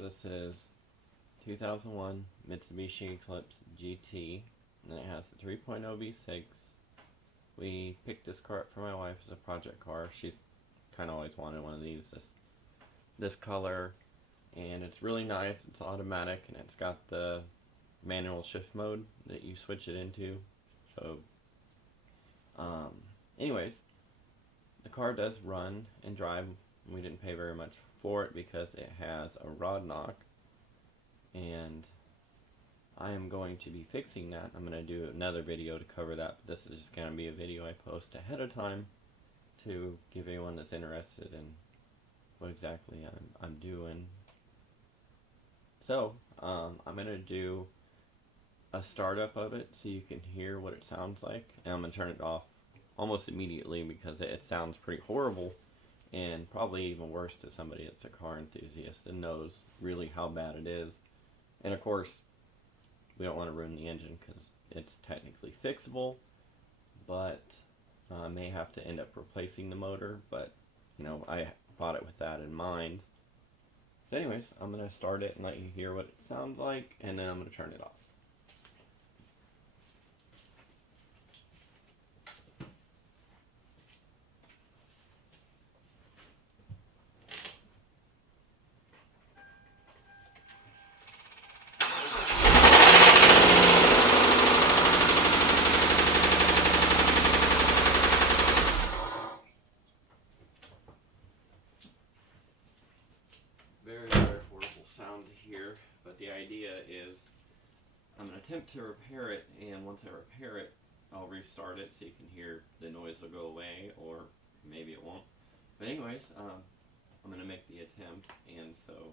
So this is 2001 Mitsubishi Eclipse GT, and it has the 3.0 V6. We picked this car up for my wife as a project car. She's kind of always wanted one of these, this color, and it's really nice. It's automatic, and it's got the manual shift mode that you switch it into. So, anyways, the car does run and drive. We didn't pay very much for it because it has a rod knock, and I am going to be fixing that. I'm going to do another video to cover that, but this is just going to be a video I post ahead of time to give anyone that's interested in what exactly I'm doing. So, I'm going to do a startup of it so you can hear what it sounds like, and I'm going to turn it off almost immediately because it sounds pretty horrible, and probably even worse to somebody that's a car enthusiast and knows really how bad it is. And of course, we don't want to ruin the engine because it's technically fixable, but I may have to end up replacing the motor, but you know, I bought it with that in mind. So anyways, I'm going to start it and let you hear what it sounds like, and then I'm going to turn it off. Very, very horrible sound to hear, but the idea is I'm going to attempt to repair it, and once I repair it, I'll restart it so you can hear the noise will go away, or maybe it won't. But anyways, I'm going to make the attempt, and so